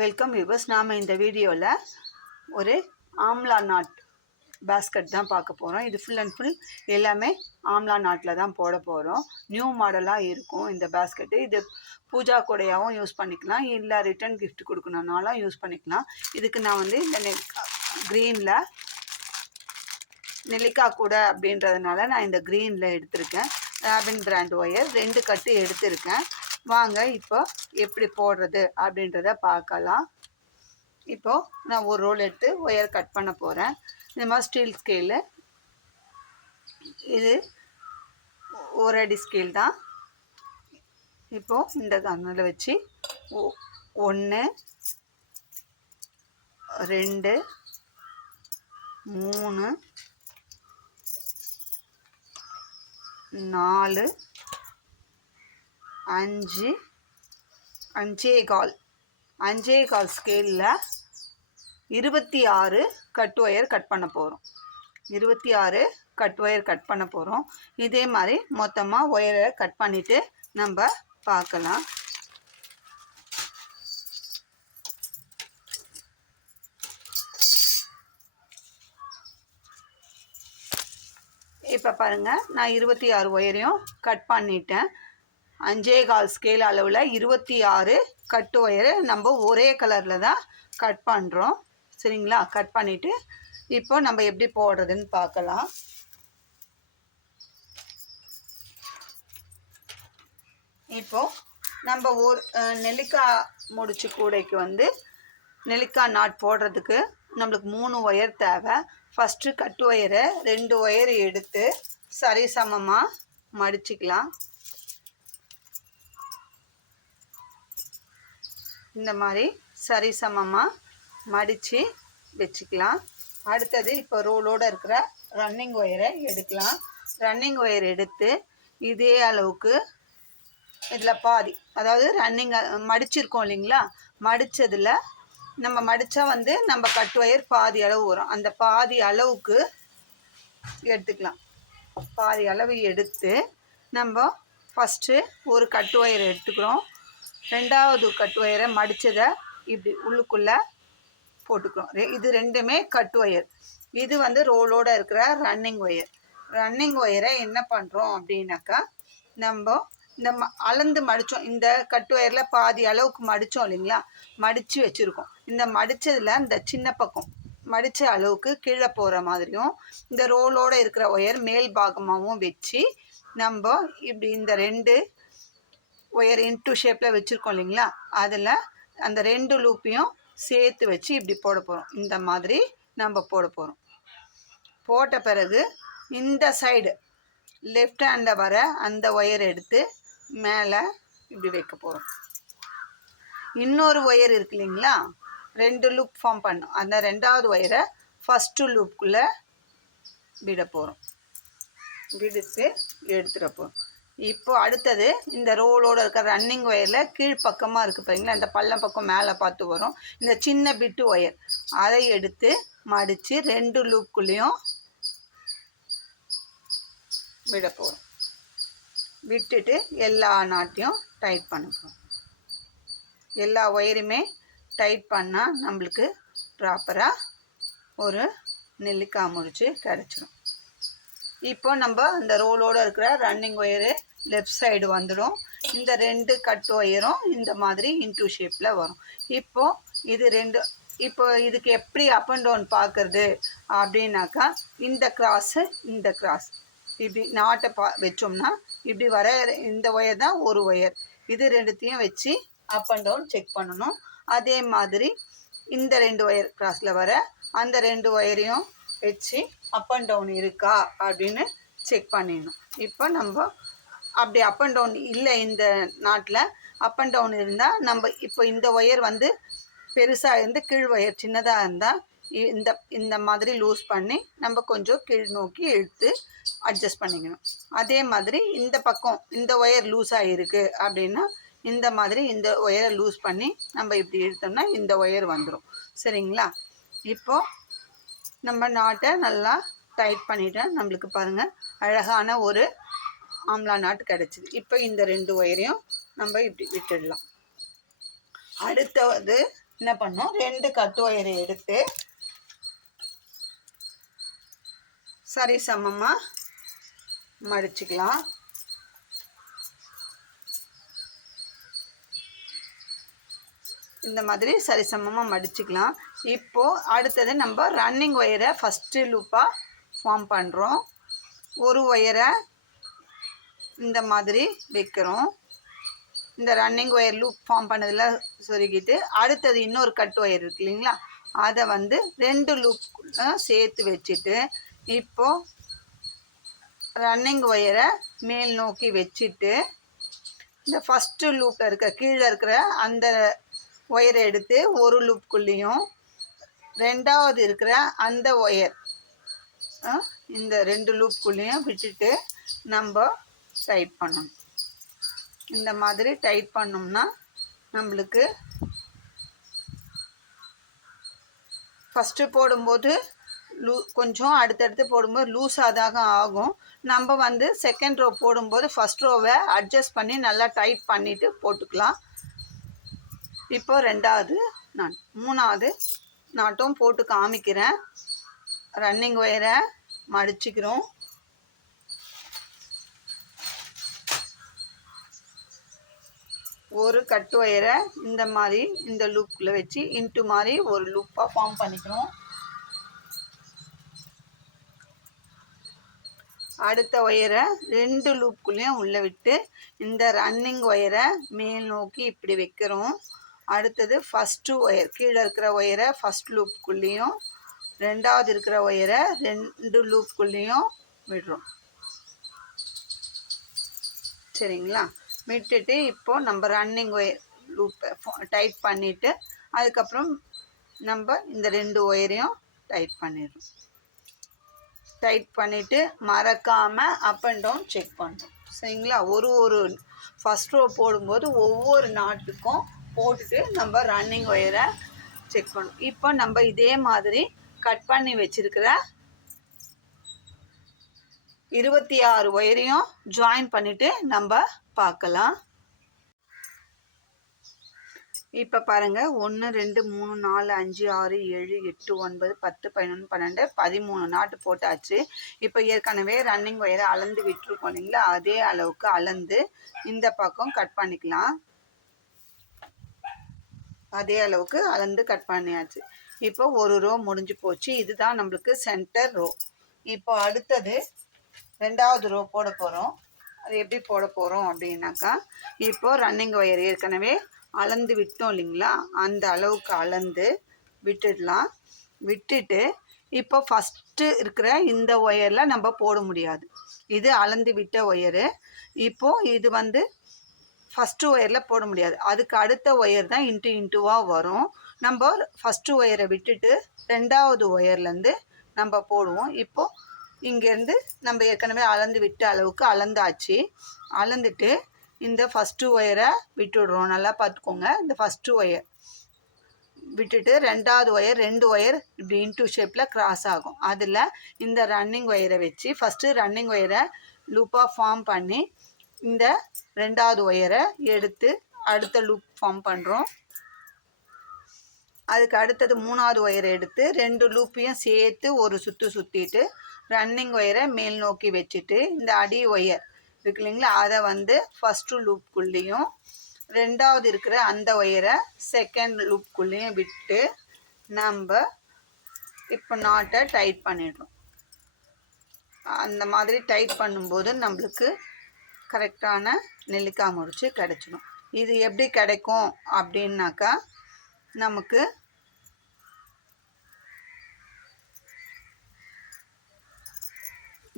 Welcome viewers. நாம் இந்த வீடியோவில் ஒரு ஆம்லா நாட் பேஸ்கெட் தான் பார்க்க போகிறோம். இது ஃபுல் அண்ட் ஃபுல் எல்லாமே ஆம்லா நாட்டில் தான் போட போகிறோம். நியூ மாடலாக இருக்கும் இந்த பேஸ்கெட்டு. இது பூஜா கூடையாகவும் யூஸ் பண்ணிக்கலாம், இல்லை ரிட்டன் கிஃப்ட் கொடுக்கணுன்னாலும் யூஸ் பண்ணிக்கலாம். இதுக்கு நான் வந்து இந்த க்ரீனில் நெல்லிக்காய் கூடை அப்படின்றதுனால நான் இந்த க்ரீனில் எடுத்திருக்கேன். ராபின் பிராண்ட் ஒயர் 2 கட்டு எடுத்திருக்கேன். வாங்க இப்போ எப்படி போடுறது அப்படின்றத பார்க்கலாம். இப்போது நான் ஒரு ரோல் எடுத்து ஒயர் கட் பண்ண போகிறேன். இந்த மாதிரி ஸ்டீல் ஸ்கேலு, இது 1 அடி ஸ்கேல் தான். இப்போது இந்த கண்ணில் வச்சு 1 2 3 4 5 5.25 ஸ்கேலில் 26 கட் ஒயர் கட் பண்ண போகிறோம். 26 கட் ஒயர் கட் பண்ண போகிறோம். இதே மாதிரி மொத்தமாக ஒயரை கட் பண்ணிவிட்டு நம்ம பார்க்கலாம். இப்போ பாருங்கள், நான் 26 ஒயரையும் கட் பண்ணிட்டேன். 5.25 ஸ்கேல் அளவில் 26 கட்டு ஒயரு நம்ம ஒரே கலரில் தான் கட் பண்ணுறோம். சரிங்களா? கட் பண்ணிவிட்டு இப்போ நம்ம எப்படி போடுறதுன்னு பார்க்கலாம். இப்போது நம்ம ஒரு நெல்லிக்காய் முடிச்சு கூடைக்கு வந்து நெல்லிக்காய் நாட் போடுறதுக்கு நம்மளுக்கு 3 ஒயர் தேவை. ஃபஸ்ட்டு கட்டு ஒயரை 2 ஒயர் எடுத்து சரிசமமாக மடிச்சிக்கலாம். இந்த மாதிரி சரிசமமாக மடித்து வச்சுக்கலாம். அடுத்தது இப்போ ரோலோடு இருக்கிற ரன்னிங் ஒயரை எடுக்கலாம். ரன்னிங் ஒயர் எடுத்து இதே அளவுக்கு இதில் பாதி, அதாவது ரன்னிங் மடிச்சிருக்கோம் இல்லைங்களா, மடித்ததில் நம்ம மடித்தா வந்து நம்ம கட் ஒயர் பாதி அளவு வரும். அந்த பாதி அளவுக்கு எடுத்துக்கலாம். பாதி அளவு எடுத்து நம்ம ஃபஸ்ட்டு ஒரு கட் ஒயர் எடுத்துக்கிறோம். 2வது கட் ஒயரை மடித்ததை இப்படி உள்ளுக்குள்ளே போட்டுக்கிறோம். இது 2மே கட் ஒயர். இது வந்து ரோலோடு இருக்கிற ரன்னிங் ஒயர். ரன்னிங் ஒயரை என்ன பண்ணுறோம் அப்படின்னாக்கா, நம்ம இந்த அளந்து மடித்தோம், இந்த கட் ஒயரில் பாதி அளவுக்கு மடித்தோம் இல்லைங்களா, மடித்து வச்சுருக்கோம். இந்த மடித்ததில் இந்த சின்ன பக்கம் மடித்த அளவுக்கு கீழே போகிற மாதிரியும், இந்த ரோலோடு இருக்கிற ஒயர் மேல் பாகமாகவும் வச்சு நம்ம இப்படி இந்த 2 ஒயர் இன்டூ ஷேப்பில் வச்சுருக்கோம் இல்லைங்களா, அதில் அந்த 2 லூப்பையும் சேர்த்து வச்சு இப்படி போட போகிறோம். இந்த மாதிரி நம்ம போட போகிறோம். போட்ட பிறகு இந்த சைடு லெஃப்ட் ஹேண்டில் வர அந்த ஒயர் எடுத்து மேலே இப்படி வைக்க போகிறோம். இன்னொரு ஒயர் இருக்கு இல்லைங்களா, 2 லூப் ஃபார்ம் பண்ணும். அந்த 2வது ஒயரை ஃபஸ்ட்டு லூப்புக்குள்ளே விட போகிறோம். விடுத்து எடுத்துகிற போகிறோம். இப்போ அடுத்தது இந்த ரோலோடு இருக்கிற ரன்னிங் ஒயரில் கீழ்ப்பக்கமாக இருக்குது பாருங்களா, இந்த பள்ளம் பக்கம் மேலே பார்த்து வரும். இந்த சின்ன பிட்டு ஒயர் அதை எடுத்து மடித்து 2 லூப்புக்குள்ளேயும் விட போகிறோம். விட்டுட்டு எல்லா நாட்டையும் டைட் பண்ண போகிறோம். எல்லா ஒயருமே டைட் பண்ணால் நம்மளுக்கு ப்ராப்பராக ஒரு நெல்லிக்காய் முடிச்சு கிடச்சிரும். இப்போ நம்ம அந்த ரோலோடு இருக்கிற ரன்னிங் ஒயரு லெஃப்ட் சைடு வந்துடும். இந்த 2 கட் ஒயரும் இந்த மாதிரி இன்டூ ஷேப்பில் வரும். இப்போ இதுக்கு எப்படி அப் அண்ட் டவுன் பார்க்குறது அப்படின்னாக்கா, இந்த கிராஸு இந்த கிராஸ் இப்படி நாட்டை வச்சோம்னா இப்படி வர இந்த ஒயர் தான் ஒரு ஒயர். இது 2த்தையும் வச்சு அப் அண்ட் டவுன் செக் பண்ணணும். அதே மாதிரி இந்த 2 ஒயர் கிராஸில் வர அந்த 2 ஒயரையும் வச்சு அப் அண்ட் டவுன் இருக்கா அப்படின்னு செக் பண்ணிடணும். இப்போ நம்ம அப்படி அப் அண்ட் டவுன் இல்லை, இந்த நாட்டில் அப் அண்ட் டவுன் இருந்தால் நம்ம இப்போ இந்த ஒயர் வந்து பெருசாக இருந்து கீழ் ஒயர் சின்னதாக இருந்தால் இந்த மாதிரி லூஸ் பண்ணி நம்ம கொஞ்சம் கீழ் நோக்கி இழுத்து அட்ஜஸ்ட் பண்ணிக்கணும். அதே மாதிரி இந்த பக்கம் இந்த ஒயர் லூஸாக இருக்குது அப்படின்னா இந்த மாதிரி இந்த ஒயரை லூஸ் பண்ணி நம்ம இப்படி இழுத்தோம்னா இந்த ஒயர் வந்துடும். சரிங்களா? இப்போது நம்ம நாட்டை நல்லா டைட் பண்ணிட்டேன். நம்மளுக்கு பாருங்கள், அழகான ஒரு ஆம்லா நாட்டு கிடச்சிது. இப்போ இந்த 2 ஒயரையும் நம்ம இப்படி விட்டுடலாம். அடுத்தது என்ன பண்ணோம், 2 கட்டு ஒயரை எடுத்து சரி சமமாக மடிச்சுக்கலாம். இந்த மாதிரி சரிசமமாக மடிச்சுக்கலாம். இப்போது அடுத்தது நம்ம ரன்னிங் ஒயரை ஃபஸ்ட்டு லூப்பாக ஃபார்ம் பண்ணுறோம். ஒரு ஒயரை இந்த மாதிரி வைக்கிறோம். இந்த ரன்னிங் ஒயர் லூப் ஃபார்ம் பண்ணதில் சொருகிட்டு அடுத்தது இன்னொரு கட் ஒயர் இருக்கு இல்லைங்களா, அதை வந்து 2 லூப் சேர்த்து வச்சுட்டு இப்போது ரன்னிங் ஒயரை மேல் நோக்கி வச்சுட்டு இந்த ஃபஸ்ட்டு லூப்பில் இருக்க கீழே இருக்கிற அந்த ஒயரை எடுத்து ஒரு லூப்புக்குள்ளேயும் ரெண்டாவது இருக்கிற அந்த ஒயர் இந்த 2 லூப்புக்குள்ளேயும் விட்டுட்டு நம்ம டைட் பண்ணணும். இந்த மாதிரி டைட் பண்ணோம்னா நம்மளுக்கு ஃபஸ்ட்டு போடும்போது கொஞ்சம் அடுத்தடுத்து போடும்போது லூஸாக தான் ஆகும். நம்ம வந்து செகண்ட் ரோ போடும்போது ஃபஸ்ட் ரோவை அட்ஜஸ்ட் பண்ணி நல்லா டைட் பண்ணிவிட்டு போட்டுக்கலாம். இப்போ 2வது நாட் 3வது நாட்டும் போட்டு காமிக்கிறேன். ரன்னிங் ஒயரை மடிச்சுக்கிறோம். ஒரு கட்டு ஒயரை இந்த மாதிரி இந்த லூப்பில் வச்சு இன்ட்டு மாதிரி ஒரு லூப்பாக ஃபார்ம் பண்ணிக்கிறோம். அடுத்த ஒயரை 2 லூப்புக்குள்ளேயும் உள்ளே விட்டு இந்த ரன்னிங் ஒயரை மேல் நோக்கி இப்படி வைக்கிறோம். அடுத்தது ஃபஸ்ட்டு ஒயர் கீழே இருக்கிற ஒயரை ஃபஸ்ட் லூப்புக்குள்ளேயும் ரெண்டாவது இருக்கிற ஒயரை 2 லூப்புக்குள்ளேயும் விடுறோம். சரிங்களா, விட்டுட்டு இப்போது நம்ம ரன்னிங் ஒயர் லூப்பை டைட் பண்ணிவிட்டு அதுக்கப்புறம் நம்ம இந்த 2 ஒயரையும் டைட் பண்ணிடுறோம். டைட் பண்ணிவிட்டு மறக்காமல் அப் அண்ட் டவுன் செக் பண்ணுறோம். சரிங்களா, ஒரு ஃபஸ்ட் ரோ போடும்போது ஒவ்வொரு நாட்டுக்கும் போட்டுட்டு நம்ம ரன்னிங் ஒயரை செக் பண்ணணும். இப்போ நம்ம இதே மாதிரி கட் பண்ணி வச்சுருக்கிற 26 ஒயரையும் ஜாயின் பண்ணிவிட்டு நம்ம பார்க்கலாம். இப்போ பாருங்கள், 1 2 3 4 5 6 7 8 9 10 11 12 13 நாட்டு போட்டாச்சு. இப்போ ஏற்கனவே ரன்னிங் ஒயரை அளந்து விட்டுருக்கோம் இல்லைங்களா, அதே அளவுக்கு அளந்து இந்த பக்கம் கட் பண்ணிக்கலாம். அதே அளவுக்கு அளந்து கட் பண்ணியாச்சு. இப்போ ஒரு ரோ முடிஞ்சு போச்சு. இதுதான் நம்மளுக்கு சென்டர் ரோ. இப்போ அடுத்தது 2வது ரோ போட போகிறோம். அது எப்படி போட போகிறோம் அப்படின்னாக்கா, இப்போது ரன்னிங் ஒயர் ஏற்கனவே அளந்து விட்டோம் இல்லைங்களா, அந்த அளவுக்கு அளந்து விட்டுடலாம். விட்டுட்டு இப்போ ஃபஸ்ட்டு இருக்கிற இந்த ஒயரில் நம்ம போட முடியாது, இது அளந்து விட்ட ஒயரு. இப்போது இது வந்து ஃபஸ்ட்டு ஒயரில் போட முடியாது, அதுக்கு அடுத்த ஒயர் தான் இன்ட்டுவாக வரும். நம்ம ஃபஸ்ட்டு ஒயரை விட்டுட்டு 2வது ஒயர்லேருந்து நம்ம போடுவோம். இப்போது இங்கேருந்து நம்ம ஏற்கனவே அளந்து விட்ட அளவுக்கு அளந்தாச்சு. அளந்துட்டு இந்த ஃபஸ்ட்டு ஒயரை விட்டுடுறோம். நல்லா பார்த்துக்கோங்க, இந்த ஃபஸ்ட்டு ஒயர் விட்டுட்டு 2வது ஒயர் 2 ஒயர் இப்படி இன்ட்டு ஷேப்பில் கிராஸ் ஆகும். அதில் இந்த ரன்னிங் ஒயரை வச்சு ஃபஸ்ட்டு ரன்னிங் ஒயரை லூப்பாக ஃபார்ம் பண்ணி இந்த 2வது ஒயரை எடுத்து அடுத்த லூப் ஃபார்ம் பண்ணுறோம். அதுக்கு அடுத்தது 3வது ஒயரை எடுத்து 2 லூப்பையும் சேர்த்து ஒரு சுற்றிட்டு ரன்னிங் ஒயரை மேல் நோக்கி வச்சுட்டு இந்த அடி ஒயர் இருக்கு இல்லைங்களா, அதை வந்து ஃபஸ்ட்டு லூப்புக்குள்ளேயும் 2வது இருக்கிற அந்த ஒயரை செகண்ட் லூப்புக்குள்ளேயும் விட்டு நம்ம இப்போ நாட்டை டைட் பண்ணிடுறோம். அந்த மாதிரி டைட் பண்ணும்போது நம்மளுக்கு கரெக்டான நெல்லிக்காய் முடிச்சு கிடச்சிடும். இது எப்படி கிடைக்கும் அப்படின்னாக்கா, நமக்கு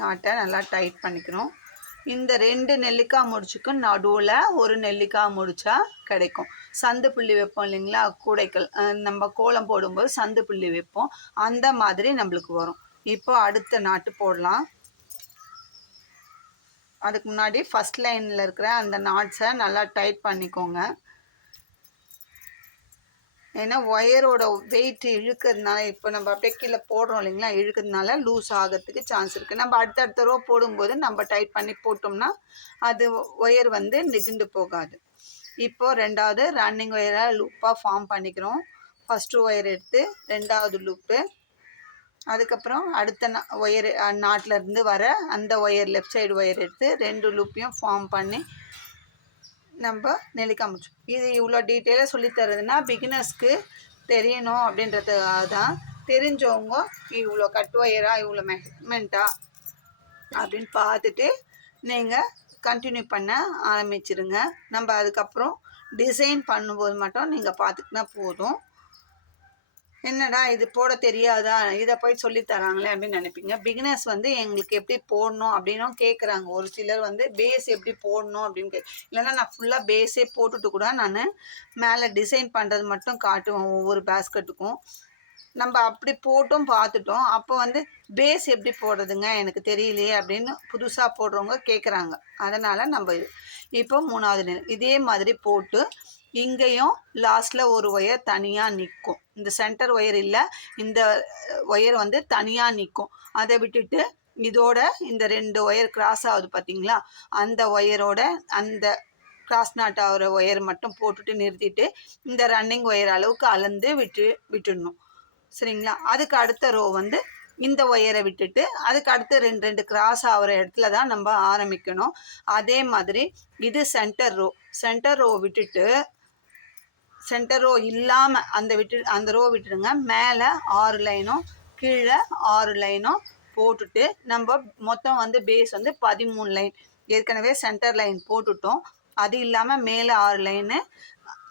நாட்டை நல்லா டைட் பண்ணிக்கணும். இந்த 2 நெல்லிக்காய் முடிச்சுக்கும் நடுவில் ஒரு நெல்லிக்காய் முடிச்சா கிடைக்கும். சந்து புள்ளி வைப்போம் இல்லைங்களா, கூடைகள் நம்ம கோலம் போடும்போது சந்து புள்ளி வைப்போம், அந்த மாதிரி நம்மளுக்கு வரும். இப்போ அடுத்த நாட்டு போடலாம். அதுக்கு முன்னாடி ஃபஸ்ட் லைனில் இருக்கிற அந்த நாட்ஸை நல்லா டைட் பண்ணிக்கோங்க. ஏன்னா ஒயரோட வெயிட் இழுக்கிறதுனால, இப்போ நம்ம அப்படியே கீழே போடுறோம் இல்லைங்களா, இழுக்கிறதுனால லூஸ் ஆகிறதுக்கு சான்ஸ் இருக்குது. நம்ம அடுத்தடுத்த ரோ போடும்போது நம்ம டைட் பண்ணி போட்டோம்னா அது ஒயர் வந்து நெகிண்டு போகாது. இப்போது 2வது ரன்னிங் ஒயரை லூப்பாக ஃபார்ம் பண்ணிக்கிறோம். ஃபஸ்ட்டு ஒயர் எடுத்து 2வது லூப்பு, அதுக்கப்புறம் அடுத்த ஒயர் நாட்டிலேருந்து வர அந்த ஒயர் லெஃப்ட் சைடு ஒயர் எடுத்து 2 லூப்பையும் ஃபார்ம் பண்ணி நம்ம நெல்லிக்காய் முடிச்சோம். இது இவ்வளோ டீட்டெயிலாக சொல்லித்தரதுன்னா பிகினர்ஸ்க்கு தெரியணும் அப்படின்றதுக்காக தான். தெரிஞ்சவங்க இவ்வளோ கட் ஒயரா இவ்வளோ மெஷர்மெண்ட்டா அப்படின்னு பார்த்துட்டு நீங்கள் கண்டினியூ பண்ண ஆரம்பிச்சிருங்க. நம்ம அதுக்கப்புறம் டிசைன் பண்ணும்போது மட்டும் நீங்கள் பார்த்துக்கினா போதும். என்னடா இது போட தெரியாதா, இதை போய் சொல்லித்தராங்களே அப்படின்னு நினைப்பீங்க. பிகினர்ஸ் வந்து எங்களுக்கு எப்படி போடணும் அப்படின்னும் கேட்குறாங்க. ஒரு சிலர் வந்து பேஸ் எப்படி போடணும் அப்படின்னு இல்லைன்னா நான் ஃபுல்லாக பேஸே போட்டுட்டு கூட நான் மேலே டிசைன் பண்ணுறது மட்டும் காட்டுவேன் ஒவ்வொரு பேஸ்கெட்டுக்கும். நம்ம அப்படி போட்டும் பார்த்துட்டோம். அப்போ வந்து பேஸ் எப்படி போடுறதுங்க எனக்கு தெரியலையே அப்படின்னு புதுசாக போடுறவங்க கேட்குறாங்க. அதனால் நம்ம இப்போ 3வது நிலை இதே மாதிரி போட்டு இங்கேயும் லாஸ்ட்டில் ஒரு ஒயர் தனியாக நிற்கும். இந்த சென்டர் ஒயர் இல்லை, இந்த ஒயர் வந்து தனியாக நிற்கும். அதை விட்டுட்டு இதோட இந்த 2 ஒயர் கிராஸ் ஆகுது பார்த்தீங்களா, அந்த ஒயரோட அந்த கிராஸ் நாட் ஆகிற ஒயர் மட்டும் போட்டுட்டு நிறுத்திட்டு இந்த ரன்னிங் ஒயர் அளவுக்கு அளந்து விட்டுடணும். சரிங்களா? அதுக்கு அடுத்த ரோ வந்து இந்த ஒயரை விட்டுட்டு அதுக்கு அடுத்து 2 கிராஸ் ஆகிற இடத்துல தான் நம்ம ஆரம்பிக்கணும். அதே மாதிரி இது சென்டர் ரோ விட்டுட்டு சென்டர் ரோ இல்லாமல் அந்த ரோ விட்டுடுங்க. மேலே 6 லைனும் கீழே 6 லைனும் போட்டுட்டு நம்ம மொத்தம் வந்து பேஸ் வந்து 13 லைன். ஏற்கனவே சென்டர் லைன் போட்டுட்டோம். அது இல்லாமல் மேலே 6 லைனு,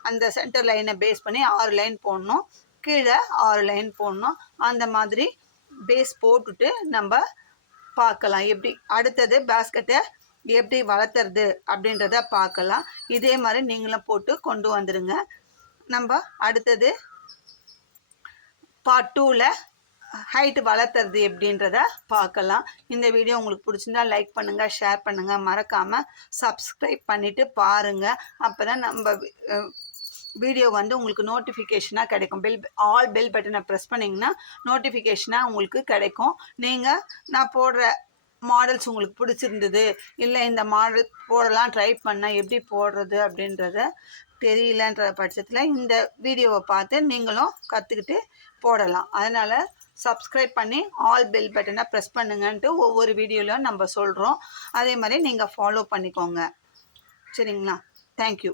அந்த சென்டர் லைனை பேஸ் பண்ணி 6 லைன் போடணும், கீழே 6 லைன் போடணும். அந்த மாதிரி பேஸ் போட்டுட்டு நம்ம பார்க்கலாம் எப்படி அடுத்தது பேஸ்கெட்டை எப்படி வளர்த்துறது அப்படின்றத பார்க்கலாம். இதே மாதிரி நீங்களும் போட்டு கொண்டு வந்துடுங்க. நம்ம அடுத்தது பார்ட் 2ல் ஹைட்டு வளர்த்துறது எப்படின்றத பார்க்கலாம். இந்த வீடியோ உங்களுக்கு பிடிச்சிருந்தா லைக் பண்ணுங்கள், ஷேர் பண்ணுங்கள், மறக்காமல் சப்ஸ்கிரைப் பண்ணிவிட்டு பாருங்கள். அப்போ தான் நம்ம வீடியோ வந்து உங்களுக்கு நோட்டிஃபிகேஷனாக கிடைக்கும். ஆல் பெல் பட்டனை ப்ரெஸ் பண்ணிங்கன்னா நோட்டிஃபிகேஷனாக உங்களுக்கு கிடைக்கும். நீங்கள் நான் போடுற மாடல்ஸ் உங்களுக்கு பிடிச்சிருந்தது, இல்லை இந்த மாடல் போடலாம் ட்ரை பண்ணால் எப்படி போடுறது அப்படின்றத தெரியலன்ற பட்சத்தில் இந்த வீடியோவை பார்த்து நீங்களும் கற்றுக்கிட்டு போடலாம். அதனால் சப்ஸ்கிரைப் பண்ணி ஆல் பெல் பட்டனை ப்ரெஸ் பண்ணுங்கன்ட்டு ஒவ்வொரு வீடியோலையும் நம்ம சொல்கிறோம். அதே மாதிரி நீங்கள் ஃபாலோ பண்ணிக்கோங்க. சரிங்களா? தேங்க்யூ.